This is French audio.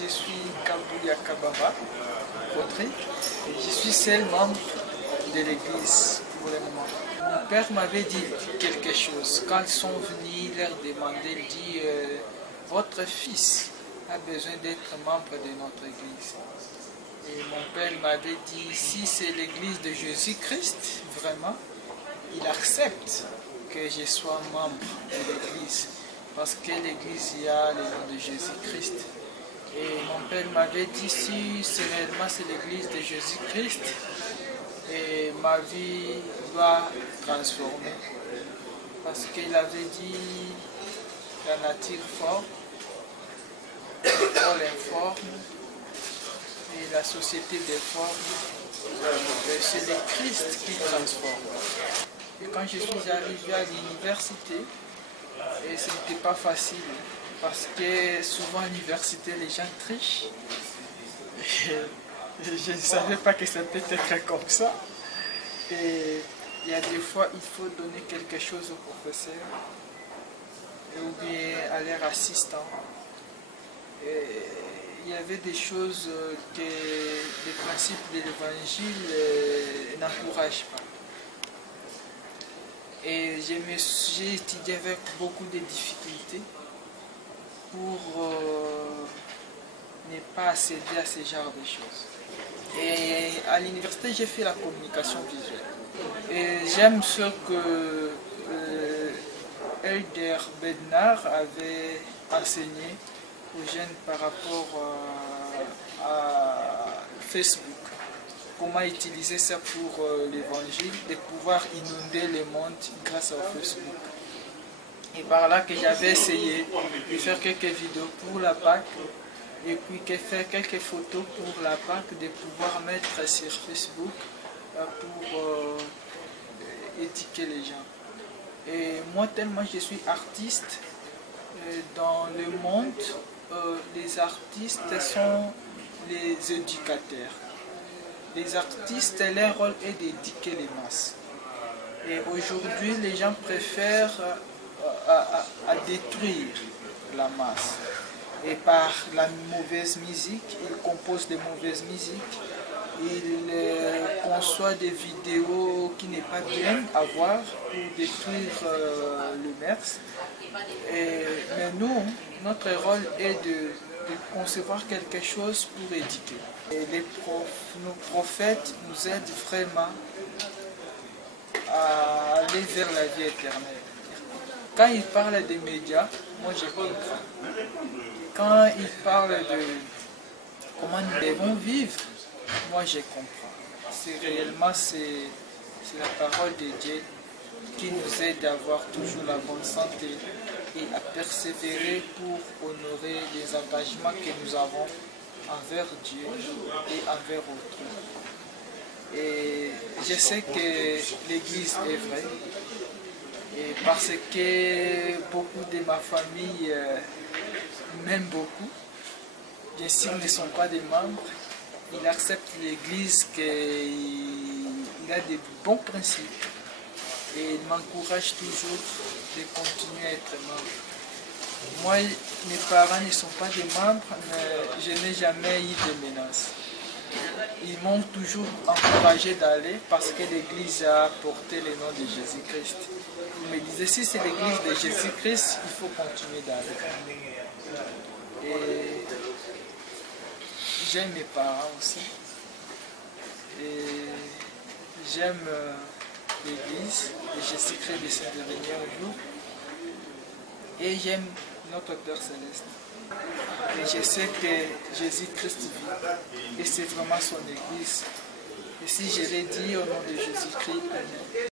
je suis Kabouya Kababa, Audrey, et je suis seul membre de l'église pour le moment. Mon père m'avait dit quelque chose. Quand ils sont venus leur demander, il dit votre fils a besoin d'être membre de notre église. Et mon père m'avait dit, si c'est l'église de Jésus-Christ, vraiment, il accepte que je sois membre de l'église. Parce que l'église, il y a le nom de Jésus-Christ. Et mon père m'avait dit, si réellement c'est l'église de Jésus-Christ, et ma vie va transformer. Parce qu'il avait dit, la nature forme, l'école informe, et la société déforme, c'est le Christ qui transforme. Et quand je suis arrivé à l'université, ce n'était pas facile, parce que souvent à l'université, les gens trichent. Et je ne savais pas que ça peut être comme ça. Et il y a des fois, il faut donner quelque chose au professeur, ou bien à leur assistant. Et il y avait des choses que les principes de l'évangile n'encouragent pas. Et j'ai étudié avec beaucoup de difficultés pour ne pas accéder à ce genre de choses. Et à l'université, j'ai fait la communication visuelle. Et j'aime ce que Elder Bednar avait enseigné aux jeunes par rapport à Facebook. Comment utiliser ça pour l'évangile, de pouvoir inonder le monde grâce à Facebook. Et par là que j'avais essayé de faire quelques vidéos pour la Pâque, et puis de faire quelques photos pour la Pâque, de pouvoir mettre sur Facebook pour éduquer les gens. Et moi, tellement je suis artiste, dans le monde, les artistes sont les éducateurs. Les artistes, leur rôle est d'éduquer les masses. Et aujourd'hui, les gens préfèrent à détruire la masse. Et par la mauvaise musique, ils composent de mauvaises musiques, ils conçoivent des vidéos qui n'est pas bien à voir pour détruire le mœurs. Mais nous, notre rôle est de concevoir quelque chose pour éduquer. Et nos prophètes nous aident vraiment à aller vers la vie éternelle. Quand ils parlent des médias, moi je comprends. Quand ils parlent de comment nous devons vivre, moi je comprends. Réellement, c'est la parole de Dieu qui nous aide à avoir toujours la bonne santé et à persévérer pour honorer les engagements que nous avons envers Dieu et envers autrui. Et je sais que l'Église est vraie, et parce que beaucoup de ma famille m'aiment beaucoup, bien sûr ils ne sont pas des membres, ils acceptent l'Église, qu'il a de bons principes, et ils m'encouragent toujours de continuer à être membre. Moi, mes parents ne sont pas des membres, mais je n'ai jamais eu de menaces. Ils m'ont toujours encouragé d'aller parce que l'Église a porté le nom de Jésus-Christ. Ils me disaient, si c'est l'Église de Jésus-Christ, il faut continuer d'aller. Et j'aime mes parents aussi. Et j'aime l'Église de Jésus-Christ de ce dernier jour. Et j'aime notre Père Céleste. Et je sais que Jésus-Christ vit. Et c'est vraiment son Église. Et si je l'ai dit au nom de Jésus-Christ, Amen.